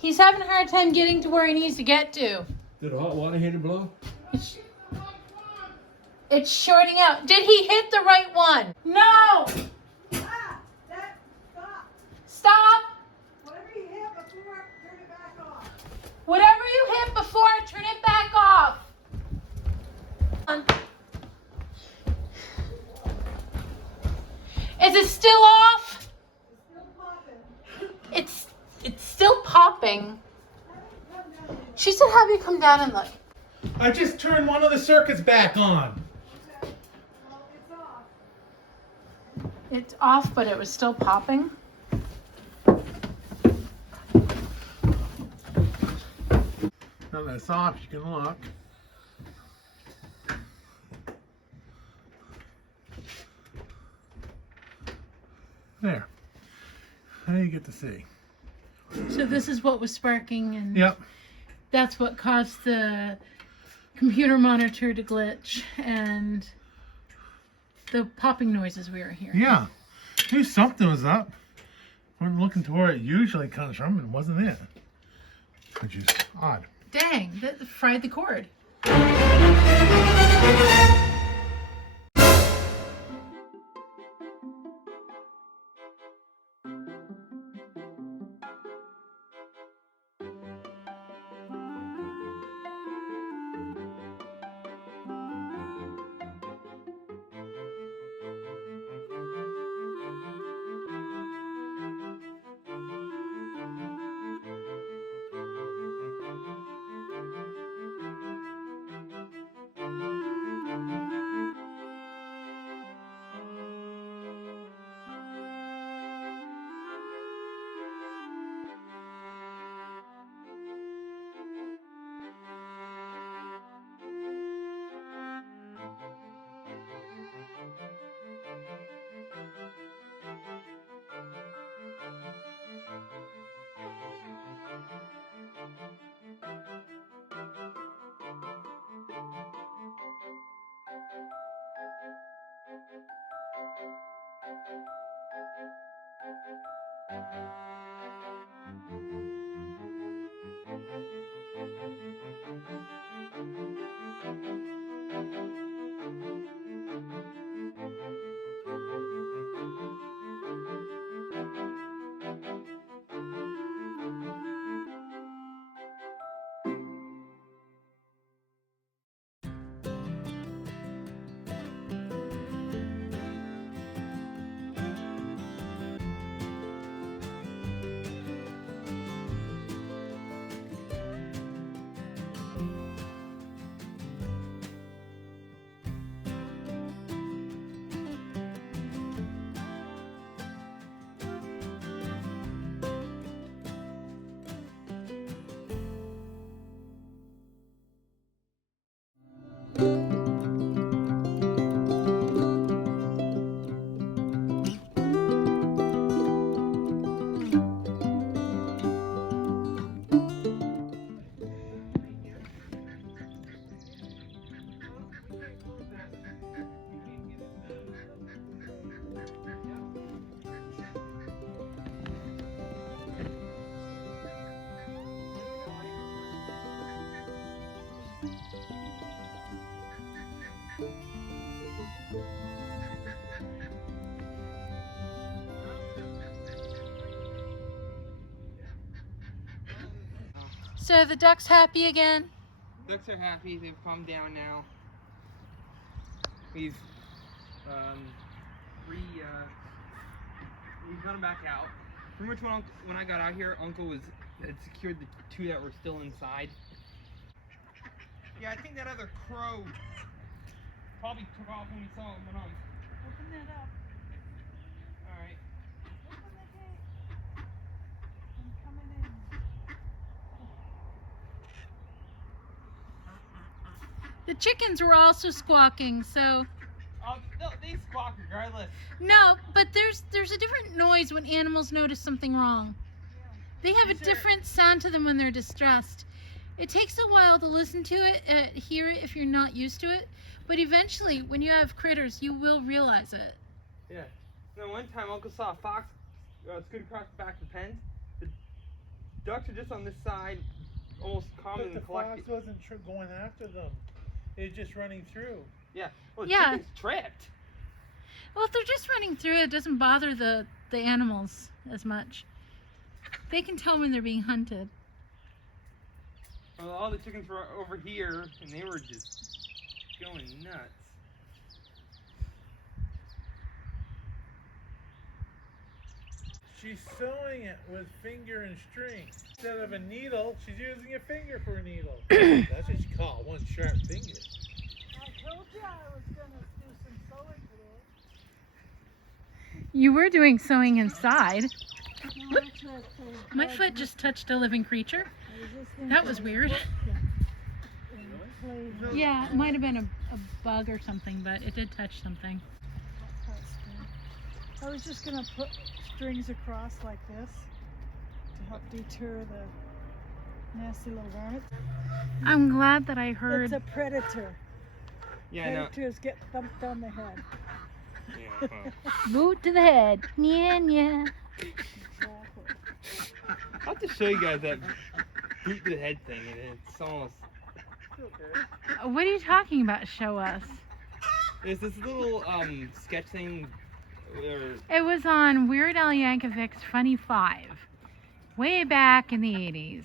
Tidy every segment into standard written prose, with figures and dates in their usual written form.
He's having a hard time getting to where he needs to get to. Did a hot water heater blow? It's shorting out. Did he hit the right one? No! Stop! Stop! Whatever you hit before, turn it back off. Whatever you hit before, turn it back off. Is it still off? It's still popping. It's still popping. She said have you come down and look. I just turned one of the circuits back on. Okay. Well, it's off. It's off, but it was still popping. Now that it's off, you can look. There. Now you get to see. So this is what was sparking, and Yep. that's what caused the computer monitor to glitch and the popping noises we were hearing. Yeah. Knew something was up. We're looking to where it usually comes from, and it wasn't it. Which is odd. Dang, that fried the cord. So the duck's happy again? Ducks are happy. They've calmed down now. We've got them back out. Pretty much when I got out here, Uncle had secured the two that were still inside. Yeah, I think that other crow probably took off when we saw him. Open that up. All right. Open the gate. I'm coming in. The chickens were also squawking, so... They squawk regardless. No, but there's a different noise when animals notice something wrong. They have a different sound to them when they're distressed. It takes a while to listen to it, hear it if you're not used to it, but eventually, when you have critters, you will realize it. Yeah. No, one time Uncle saw a fox scoot across the back of the pen. The ducks are just on this side, almost calm But and the collected. fox wasn't going after them. It was just running through. Yeah. Well, the Yeah. chicken's tripped. Well, if they're just running through, it doesn't bother the animals as much. They can tell when they're being hunted. Well, all the chickens were over here, and they were just going nuts. She's sewing it with finger and string. Instead of a needle, she's using a finger for a needle. That's what you call one sharp finger. I told you I was gonna do some sewing today. You were doing sewing inside. No, actually, I played. My foot just touched a living creature. I was just gonna That was play weird. foot, yeah, and play Yeah, it might have been a bug or something, but it did touch something. I was just gonna put strings across like this to help deter the nasty little varmints. I'm glad that I It's heard. a predator. Yeah, no. Predators get thumped on the head. Yeah, Boot to the head. Yeah, yeah. Exactly. I'll have to show you guys that boot to the head thing, and it's almost. What are you talking about? Show us. There's this little sketch thing where It was on Weird Al Yankovic's Funny Five, way back in the 80s.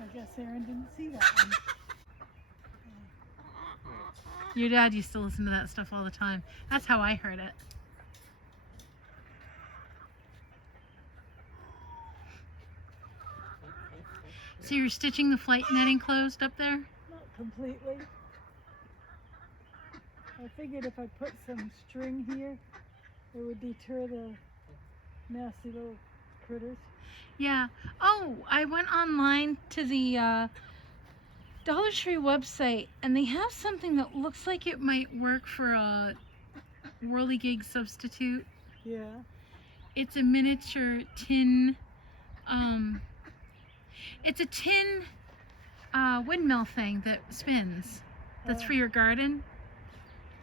I guess Aaron didn't see that one. Your dad used to listen to that stuff all the time. That's how I heard it. So you're stitching the flight netting closed up there? Not completely. I figured if I put some string here, it would deter the nasty little critters. Yeah. Oh, I went online to the Dollar Tree website, and they have something that looks like it might work for a whirligig substitute. Yeah. It's a miniature tin, it's a tin windmill thing that spins. That's for your garden.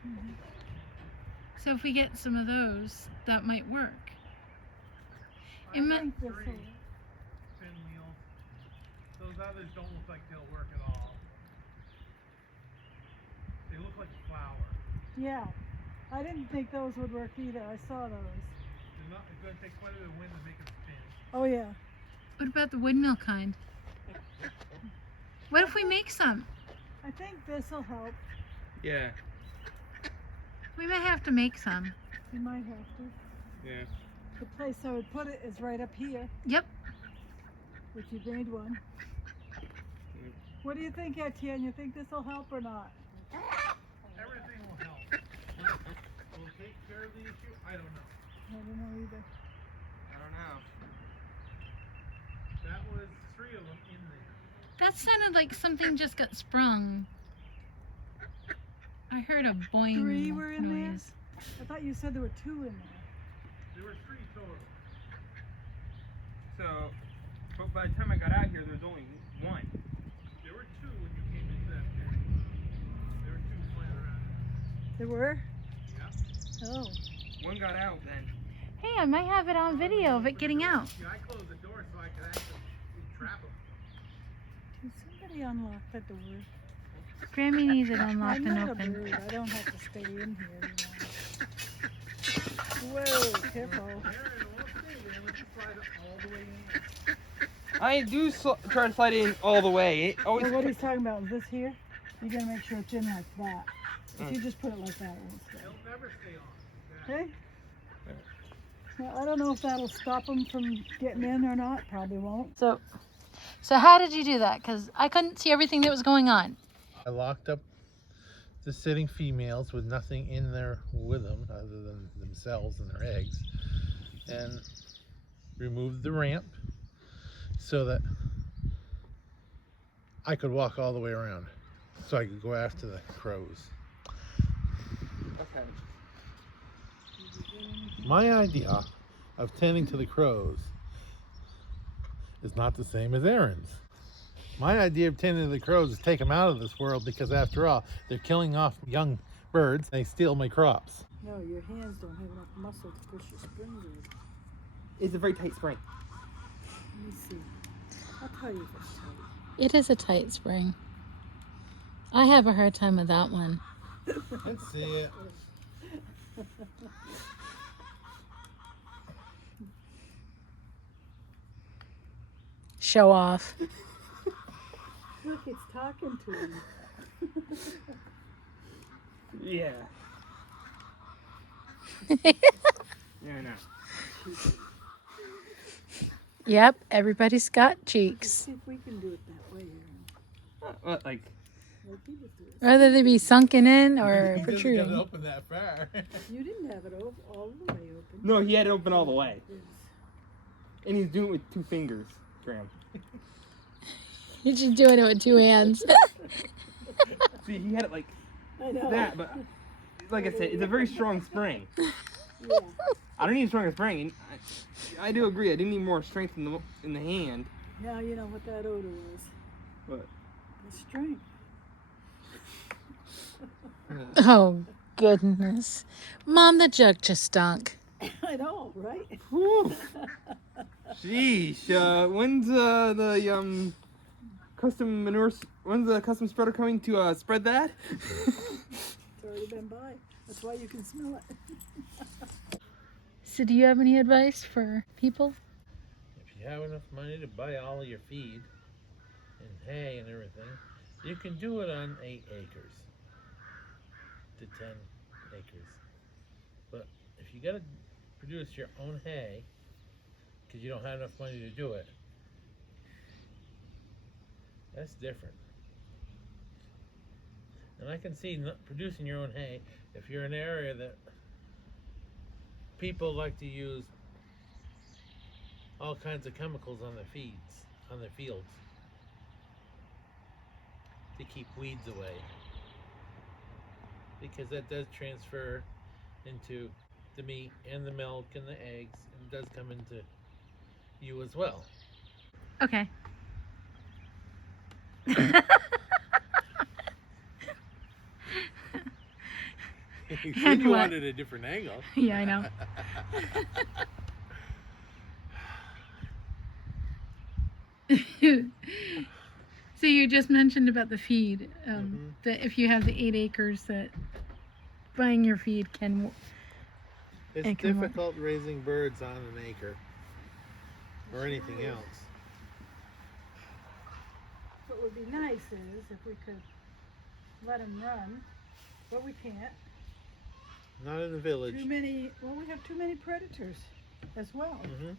Mhm. So if we get some of those, that might work. It I might, think this will. Pinwheels. Those others don't look like they'll work at all. They look like a flower. Yeah. I didn't think those would work either. I saw those. It's going to take quite a bit of wind to make them spin. Oh yeah. what about the windmill kind? What if we make some? I think this will help. yeah, We might have to make some. You might have to. yeah. The place I would put it is right up here, Yep. if you made one. What do you think, Etienne? You think this will help or not? Everything will help. Will it take care of the issue? I don't know. I don't know either. I don't know. That was 3 of them in there. That sounded like something just got sprung. I heard a boing 3 were in there? noise. I thought you said there were 2 in there. There were 3 total. So, but by the time I got out here, there was only one. There were 2 when you came into that pit. There were 2 flying around. There were? Yeah. Oh. One got out then. Hey, I might have it on video of it getting out. Yeah, I closed the door so I could actually trap them. Did somebody unlock that door? Grammy needs it I'm unlocked and not a open. bird. I don't have to stay in here. Whoa, careful. Aaron, it won't stay there unless you slide it all the way in. I do try to slide in all the way. It always. Well, what he's talking about is this here. You gotta make sure it's in like that. If you just put it like that, it won't stay. It'll never stay on. Okay? Well, I don't know if that'll stop them from getting in or not. Probably won't. So how did you do that? Because I couldn't see everything that was going on. I locked up the sitting females with nothing in there with them other than themselves and their eggs, and removed the ramp so that I could walk all the way around so I could go after the crows. My idea of tending to the crows is not the same as Aaron's. My idea of tending to the crows is take them out of this world because after all, they're killing off young birds. They steal my crops. No, your hands don't have enough muscle to push your springs in. It's a very tight spring. Let me see. I'll tell you if it's tight. It is a tight spring. I have a hard time with that one. Let's see it. Show off. Look, it's talking to him. Yeah. Yeah, I know. Yep, everybody's got Let's cheeks. see if we can do it that way, Aaron. What, like, Like you just do it. Whether they be sunken in or He doesn't protruding. gotta open that far. You didn't have it all the way open. no, he had it open all the way. Yes. And he's doing it with 2 fingers, Graham. You're just doing it with 2 hands. See, he had it like I know. that, but like I said, it's a very strong spring. Yeah. I don't need a stronger spring. And I do agree. I do need more strength in the hand. Now you know what that odor was. But The strength. Oh, goodness. Mom, the jug just stunk. I know, right? whew. Sheesh. When's the custom manure? When's the custom spreader coming to spread that? It's already been by. That's why you can smell it. So do you have any advice for people? If you have enough money to buy all of your feed and hay and everything, you can do it on 8 acres to 10 acres. But if you gotta produce your own hay because you don't have enough money to do it, that's different. And I can see producing your own hay if you're in an area that people like to use all kinds of chemicals on their fields to keep weeds away, because that does transfer into the meat and the milk and the eggs, and does come into you as well. Okay. You And said you what? wanted a different angle. Yeah, I know. So you just mentioned about the feed. That if you have the 8 acres, that buying your feed can. It's It can work. difficult raising birds on an acre or anything else. What would be nice is if we could let them run, but we can't. Not in the village. We have too many predators as well. hmm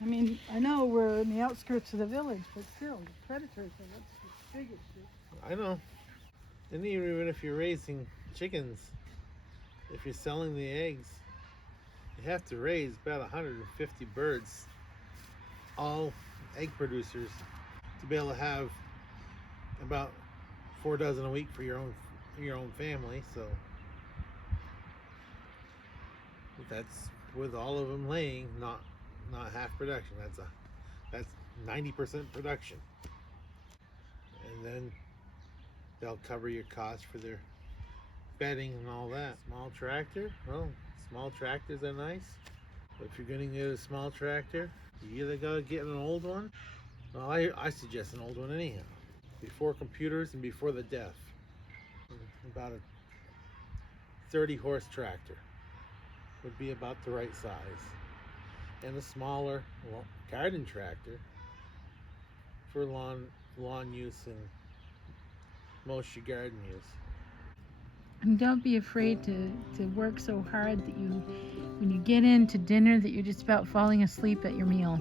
I mean, I know we're in the outskirts of the village, but still, the predators are that's the biggest issue. I know. And even if you're raising chickens, if you're selling the eggs, you have to raise about 150 birds, all egg producers, to be able to have about 4 dozen a week for your own family. So that's with all of them laying, not half production. That's 90% production, and then they'll cover your costs for their bedding and all that. Small tractor, well, small tractors are nice, but if you're going to get a small tractor, you either gotta get an old one. Well, I suggest an old one anyhow, before computers and before the deaf. About a 30 horse tractor would be about the right size, and a smaller garden tractor for lawn use and most of your garden use. And don't be afraid to work so hard that when you get into dinner, that you're just about falling asleep at your meal.